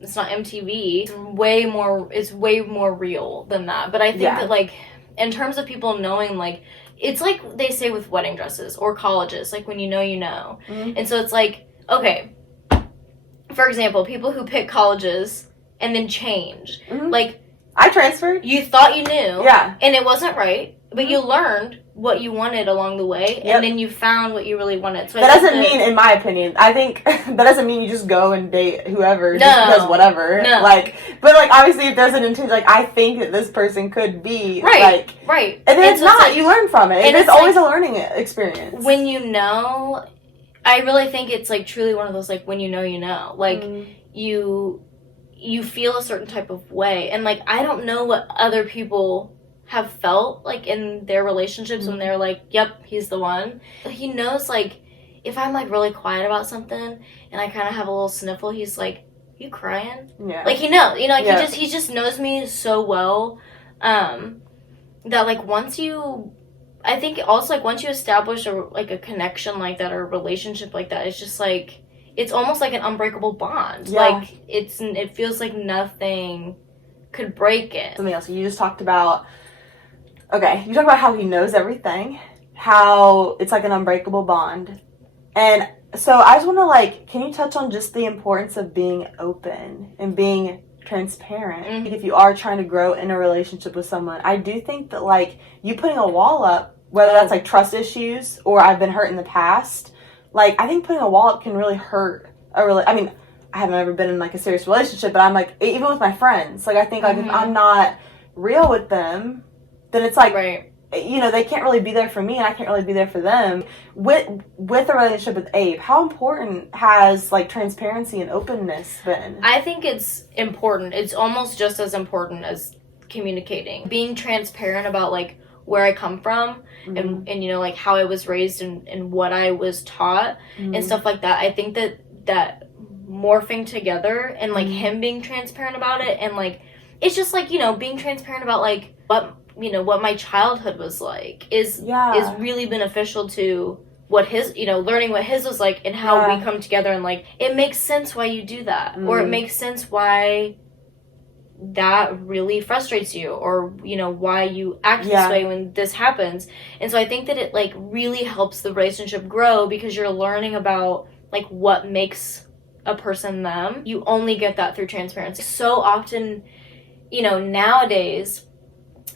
MTV. It's way more real than that. But I think that, like, in terms of people knowing, like, it's like they say with wedding dresses or colleges, like, when you know, you know. And so it's like, okay, for example, people who pick colleges and then change. Like, I transferred. You thought you knew. Yeah. And it wasn't right, but you learned what you wanted along the way, and then you found what you really wanted. So that doesn't mean, in my opinion, I think that doesn't mean you just go and date whoever just because whatever. No. Like, but, like, obviously if there's an intention, like, I think that this person could be, right. And then it's so not, like, you learn from it. And it's always a learning experience. When you know, I really think it's, like, truly one of those, like, when you know, you know. Like, you feel a certain type of way. And, like, I don't know what other people have felt, like, in their relationships when they're like, yep, he's the one. He knows, like, if I'm, like, really quiet about something and I kind of have a little sniffle, he's like, you crying? Yeah. Like, he knows, you know, like, he just knows me so well, that, like, I think also, like, once you establish a connection like that or a relationship like that, it's just, like, it's almost like an unbreakable bond. Yeah. Like, it feels like nothing could break it. Something else. You just talked about, you talked about how he knows everything, how it's like an unbreakable bond. And So I just want to, like, can you touch on just the importance of being open and being transparent? Mm-hmm. If you are trying to grow in a relationship with someone, I do think that, like, you putting a wall up, whether that's, like, trust issues or I've been hurt in the past, like, I think putting a wall up can really hurt I mean, I haven't ever been in, like, a serious relationship, but I'm, like, even with my friends, like, I think, like, if I'm not real with them, then it's, like, Right. you know, they can't really be there for me and I can't really be there for them. With a relationship with Abe, how important has, like, transparency and openness been? I think it's important. It's almost just as important as communicating. Being transparent about, like, where I come from and you know, like, how I was raised and what I was taught and stuff like that. I think that morphing together and, like, him being transparent about it and, like, it's just, like, you know, being transparent about, like, what my childhood was like is really beneficial to what his, you know, learning what his was like and how we come together and, like, it makes sense why you do that or it makes sense why that really frustrates you or, you know, why you act this way when this happens. And so I think that it, like, really helps the relationship grow because you're learning about, like, what makes a person them. You only get that through transparency. So often, you know, nowadays,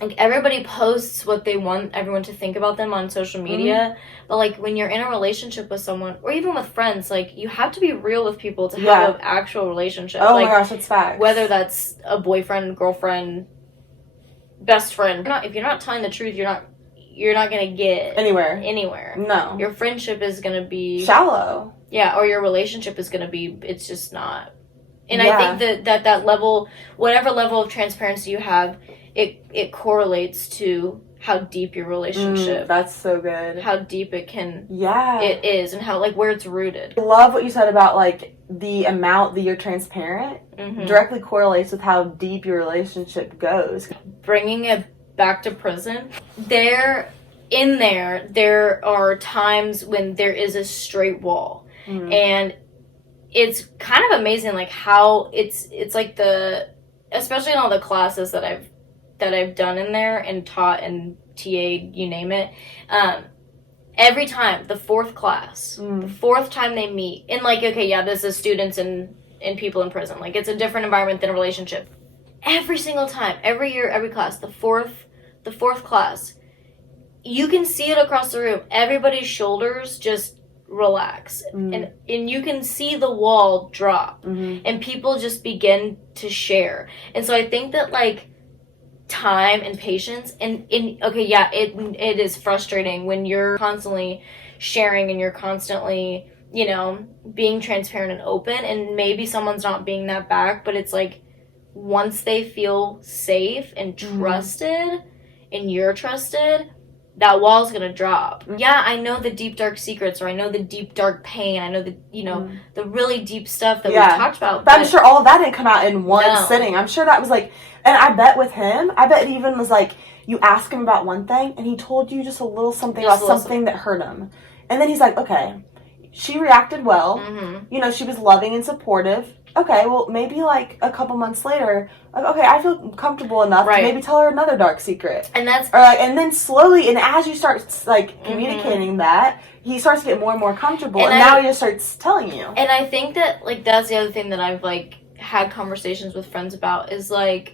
like, everybody posts what they want everyone to think about them on social media, but, like, when you're in a relationship with someone, or even with friends, like, you have to be real with people to have an actual relationship. Oh, like, my gosh, that's facts. Whether that's a boyfriend, girlfriend, best friend. If you're not telling the truth, you're not gonna get anywhere. No. Your friendship is gonna be shallow. Yeah, or your relationship is gonna be, it's just not. And I think that level, whatever level of transparency you have, it correlates to how deep your relationship. That's so good. How deep it is, and how, like, where it's rooted. I love what you said about, like, the amount that you're transparent directly correlates with how deep your relationship goes. Bringing it back to prison, there are times when there is a straight wall, and it's kind of amazing, like, how it's like especially in all the classes that I've done in there and taught and TA'd, you name it. Every time, the fourth class, the fourth time they meet, and, like, okay, yeah, this is students and people in prison. Like, it's a different environment than a relationship. Every single time, every year, every class, the fourth class, you can see it across the room. Everybody's shoulders just relax, and you can see the wall drop, and people just begin to share. And so I think that, like, time and patience and it is frustrating when you're constantly sharing and you're constantly, you know, being transparent and open, and maybe someone's not being that back, but it's like once they feel safe and trusted and you're trusted, that wall's gonna drop. Yeah, I know the deep dark secrets, or I know the deep dark pain, I know the, you know, the really deep stuff that we talked about. But I'm sure all of that didn't come out in one sitting. I'm sure that was, like, and I bet with him, it even was like, you ask him about one thing, and he told you just a little something about something that hurt him. And then he's like, okay, she reacted well. You know, she was loving and supportive. Okay, well, maybe, like, a couple months later, like, okay, I feel comfortable enough to maybe tell her another dark secret. And that's... Or, like, and then slowly, and as you start, like, communicating that, he starts to get more and more comfortable, and now he just starts telling you. And I think that, like, that's the other thing that I've, like, had conversations with friends about is, like,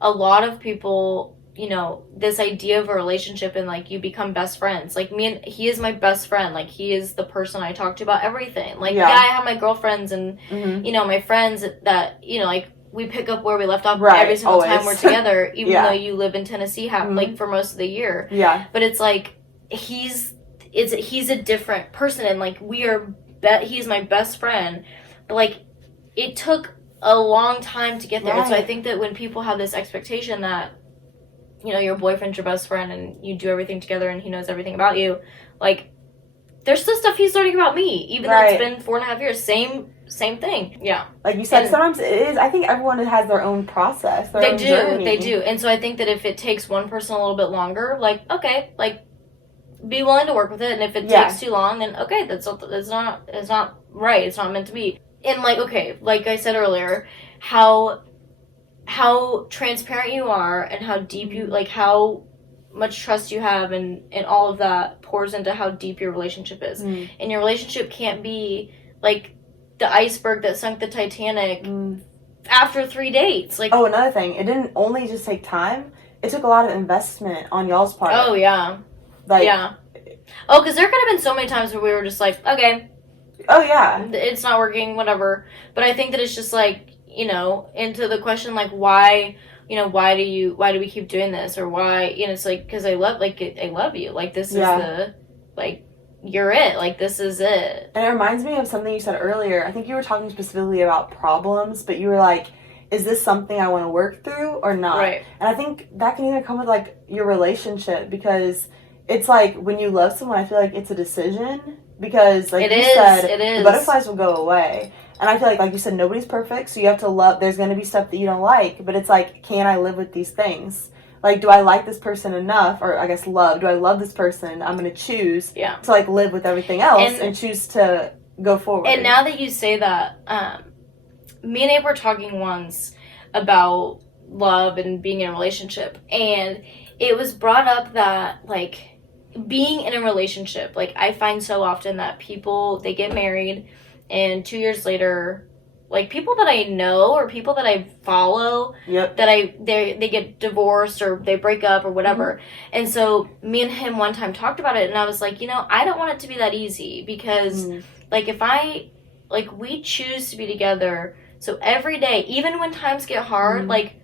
a lot of people, you know, this idea of a relationship and, like, you become best friends. Like, he is my best friend. Like, he is the person I talk to about everything. Like, I have my girlfriends and, you know, my friends that, you know, like, we pick up where we left off every single time we're together, even though you live in Tennessee, like, for most of the year. Yeah. But it's, like, he's a different person, and, like, he's my best friend. But, like, it took a long time to get there. And so I think that when people have this expectation that, you know, your boyfriend's your best friend and you do everything together and he knows everything about you, like, there's still stuff he's learning about me, even though it's been 4.5 years. Same thing. Yeah. Like you said, sometimes it is, I think everyone has their own process, their own journey. They do. And so I think that if it takes one person a little bit longer, like, okay, like, be willing to work with it. And if it takes too long, then okay, it's not right. It's not meant to be. And, like, okay, like I said earlier, how transparent you are and how deep you, like, how much trust you have, and all of that pours into how deep your relationship is. And your relationship can't be like the iceberg that sunk the Titanic after 3 dates. Like, oh, another thing, it didn't only just take time, it took a lot of investment on y'all's part. oh yeah, Like, yeah. Oh, because there could have been so many times where we were just like, okay, oh yeah, it's not working, whatever. But I think that it's just like, you know, into the question, like, why, you know, why do we keep doing this, or why, you know, it's like, because I love you, like, this is the, like, you're it, like, this is it. And it reminds me of something you said earlier. I think you were talking specifically about problems, but you were like, is this something I want to work through or not? Right. And I think that can either come with, like, your relationship, because it's like, when you love someone, I feel like it's a decision, because, like you said, the butterflies will go away. And I feel like you said, nobody's perfect, so you have to love, there's going to be stuff that you don't like, but it's like, can I live with these things? Like, do I like this person enough, or I guess love, do I love this person? I'm going to choose to, like, live with everything else and choose to go forward. And now that you say that, me and Abe were talking once about love and being in a relationship, and it was brought up that, like, being in a relationship, like, I find so often that people, they get married, and 2 years later, like, people that I know or people that I follow, that they get divorced or they break up or whatever. And so me and him one time talked about it, and I was like, you know, I don't want it to be that easy, because like, if we choose to be together, so every day, even when times get hard, like,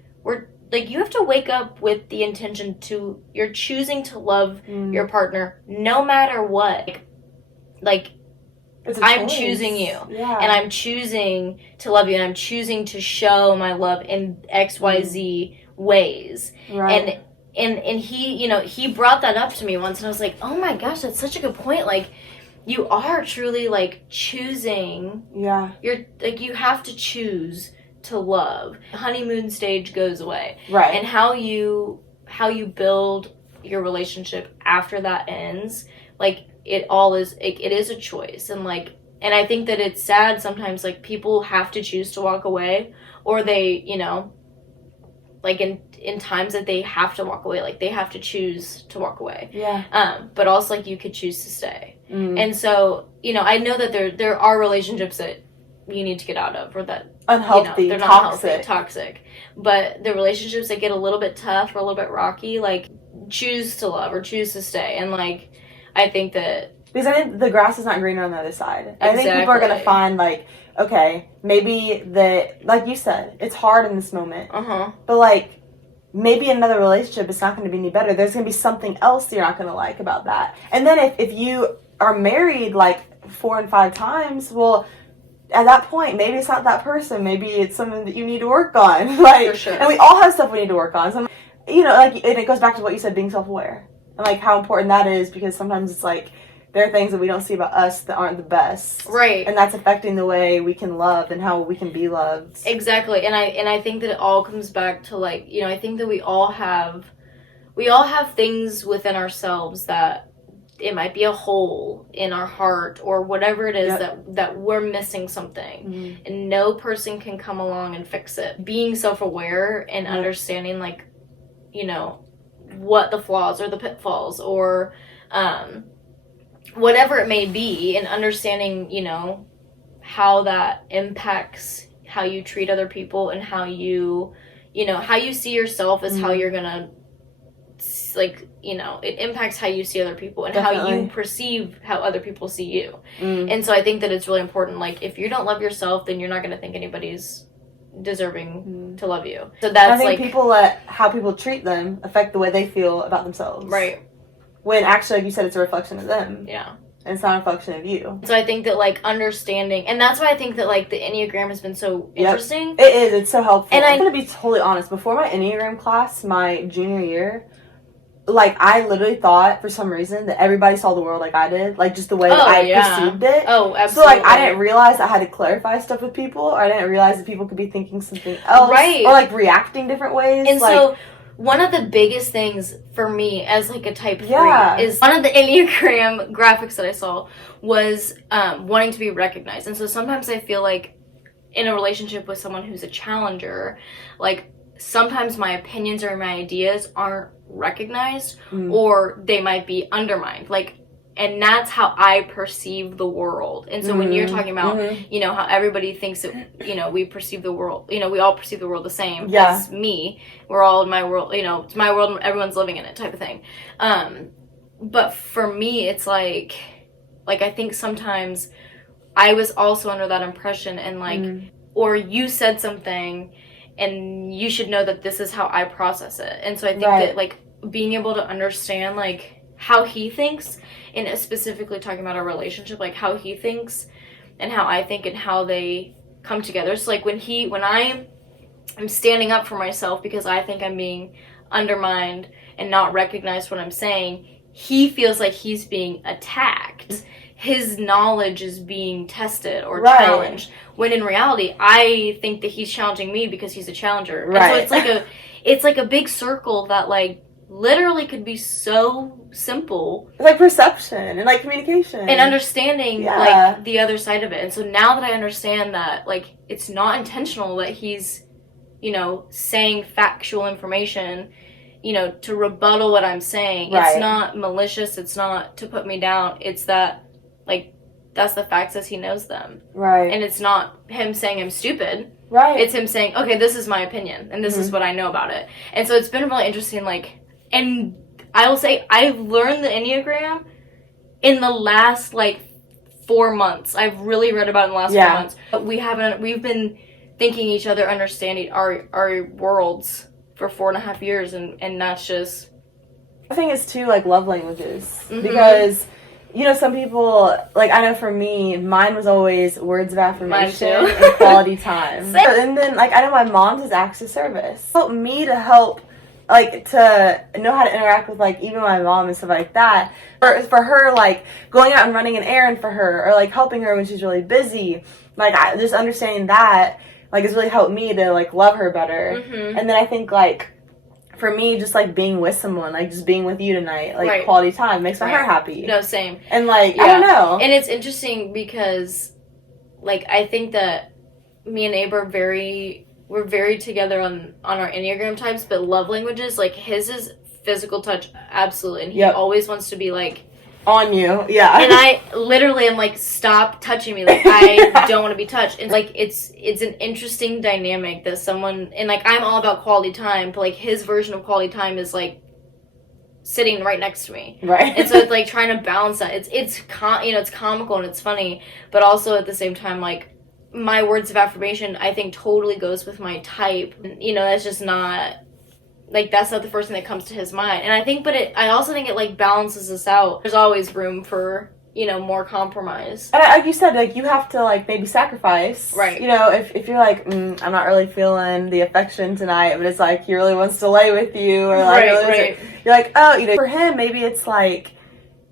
you have to wake up with the intention to, you're choosing to love your partner no matter what. Like I'm choosing you, and I'm choosing to love you, and I'm choosing to show my love in XYZ ways. Right. And he, you know, he brought that up to me once, and I was like, oh my gosh, that's such a good point. Like, you are truly, like, choosing. Yeah. You're, like, you have to choose to love. The honeymoon stage goes away. Right. And how you build your relationship after that ends, like, it is a choice. And, like, and I think that it's sad sometimes, like, people have to choose to walk away, or they, you know, like, in times that they have to walk away, like, they have to choose to walk away. Yeah. But also, like, you could choose to stay. And so, you know, I know that there are relationships that you need to get out of, or that unhealthy, you know, they're not toxic. But the relationships that get a little bit tough or a little bit rocky, like, choose to love or choose to stay. And, like, I think that, because I think the grass is not greener on the other side. Exactly. I think people are going to find, like, okay, maybe that, like you said, it's hard in this moment. But, like, maybe in another relationship, it's not going to be any better. There's going to be something else that you're not going to like about that. And then if you are married, like, 4 and 5 times, well, at that point, maybe it's not that person. Maybe it's something that you need to work on. Like, for sure. And we all have stuff we need to work on. So, you know, like, and it goes back to what you said, being self-aware. And, like, how important that is, because sometimes it's like, there are things that we don't see about us that aren't the best. Right. And that's affecting the way we can love and how we can be loved. Exactly. And I think that it all comes back to, like, you know, I think that we all have things within ourselves that it might be a hole in our heart or whatever it is that we're missing something. And no person can come along and fix it. Being self-aware and understanding, like, you know, what the flaws or the pitfalls or whatever it may be, and understanding, you know, how that impacts how you treat other people, and how you know, how you see yourself is how you're gonna, like, you know, it impacts how you see other people, and how you perceive how other people see you. And so I think that it's really important, like, if you don't love yourself, then you're not gonna think anybody's deserving to love you. So that's, I think, like, people let how people treat them affect the way they feel about themselves. Right. When actually, like you said, it's a reflection of them. Yeah. And it's not a reflection of you. So I think that, like, understanding, and that's why I think that, like, the Enneagram has been so interesting. It is. It's so helpful. And I'm going to be totally honest. Before my Enneagram class, my junior year, like, I literally thought, for some reason, that everybody saw the world like I did. Like, just the way that I perceived it. Oh, absolutely. So, like, I didn't realize I had to clarify stuff with people, or I didn't realize that people could be thinking something else. Right. Or, like, reacting different ways. And like, so, one of the biggest things for me as, like, a type 3 is one of the Enneagram graphics that I saw was wanting to be recognized. And so sometimes I feel like in a relationship with someone who's a challenger, like, sometimes my opinions or my ideas aren't recognized, or they might be undermined. Like, and that's how I perceive the world. And so when you're talking about, you know, how everybody thinks that, you know, we perceive the world, you know, we all perceive the world the same as me. We're all in my world, you know, it's my world and everyone's living in it type of thing. But for me, it's like I think sometimes I was also under that impression, and like, or you said something and you should know that this is how I process it. And so I think that like being able to understand like how he thinks, and specifically talking about our relationship, like how he thinks and how I think and how they come together. So like when I'm standing up for myself because I think I'm being undermined and not recognized what I'm saying, he feels like he's being attacked. His knowledge is being tested or challenged. When in reality, I think that he's challenging me because he's a challenger. And so it's like a big circle that like literally could be so simple. It's like perception and like communication. And understanding like the other side of it. And so now that I understand that like it's not intentional that he's, you know, saying factual information, you know, to rebuttal what I'm saying. It's not malicious. It's not to put me down. It's that, like, that's the facts as he knows them. Right. And it's not him saying I'm stupid. Right. It's him saying, okay, this is my opinion, and this is what I know about it. And so it's been really interesting, like, and I will say I've learned the enneagram in the last, like, 4 months. I've really read about it in the last 4 months. But we've been thinking each other, understanding our worlds for 4.5 years, and that's just... I think it's too, like, love languages. Because, you know, some people, like, I know for me, mine was always words of affirmation and quality time. And then, like, I know my mom's is acts of service. Helped me to help, like, to know how to interact with, like, even my mom and stuff like that. For her, like, going out and running an errand for her, or, like, helping her when she's really busy. Like, just understanding that, like, has really helped me to, like, love her better. And then I think, like, for me, just, like, being with someone, like, just being with you tonight, like, quality time makes my heart happy. No, same. And, like, I don't know. And it's interesting because, like, I think that me and Abe we're very together on our Enneagram types, but love languages, like, his is physical touch, absolutely. And he always wants to be, like, on you, And I literally am like, stop touching me. Like, I don't want to be touched. And, like, it's an interesting dynamic that someone... And, like, I'm all about quality time, but, like, his version of quality time is, like, sitting right next to me. Right. And so it's, like, trying to balance that. It's comical and it's funny, but also at the same time, like, my words of affirmation, I think, totally goes with my type. You know, that's just not... Like, that's not the first thing that comes to his mind. And I think, I also think it, like, balances us out. There's always room for, you know, more compromise. And like you said, like, you have to, like, maybe sacrifice. Right. You know, if you're like, I'm not really feeling the affection tonight, but it's like, he really wants to lay with you, or, like, you're like, oh, you know, for him, maybe it's like,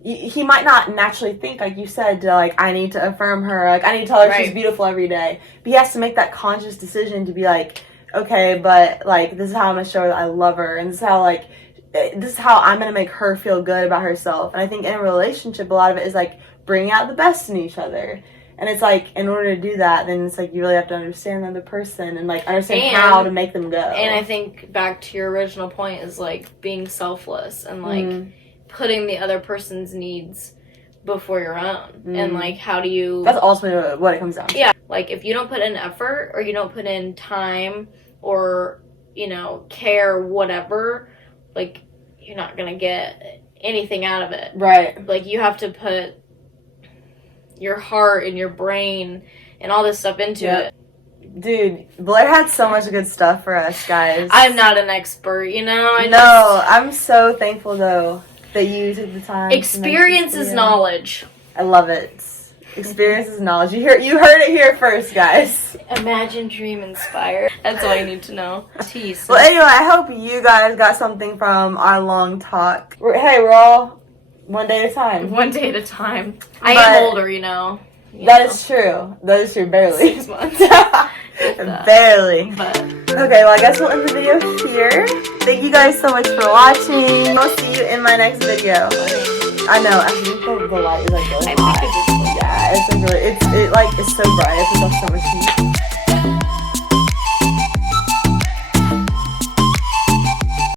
he might not naturally think, like you said, to, like, I need to affirm her, like, I need to tell her she's beautiful every day. But he has to make that conscious decision to be like, okay, but, like, this is how I'm going to show her that I love her, and this is how I'm going to make her feel good about herself. And I think in a relationship, a lot of it is, like, bringing out the best in each other. And it's, like, in order to do that, then it's, like, you really have to understand the other person and, like, understand how to make them go. And I think back to your original point is, like, being selfless and, like, putting the other person's needs before your own. And, like, how do you... That's ultimately what it comes down to. Yeah. Like, if you don't put in effort, or you don't put in time, or, you know, care, whatever, like, you're not gonna get anything out of it. Right. Like, you have to put your heart and your brain and all this stuff into it. Dude, Blair had so much good stuff for us, guys. I'm not an expert, you know? I'm so thankful, though, that you took the time. Experience is knowledge. I love it. Experience is knowledge. You heard it here first, guys. Imagine, dream, inspire. That's all you need to know. Tease. Well, anyway, I hope you guys got something from our long talk. We're all one day at a time. One day at a time. I am older, you know. That is true. That is true. Barely. 6 months. Barely. But. Okay, well, I guess we'll end the video here. Thank you guys so much for watching. I'll see you in my next video. I know. I think the light is, like, really hot. Yeah, it's like really, it's so bright. It puts off so much heat.